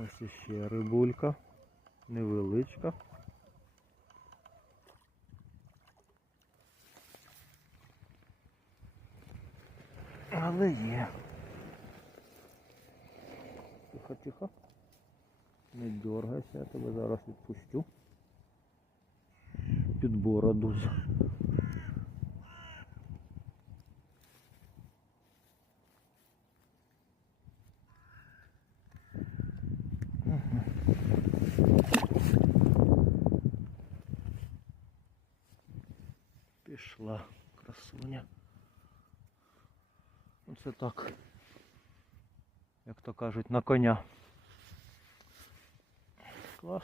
Ось іще рибулька. Невеличка. Але є. Тихо, тихо. Не дергайся, я тебе зараз відпустю. Під бороду. Пішла красуня. Оце це так. Як то кажуть, на коня. Клас.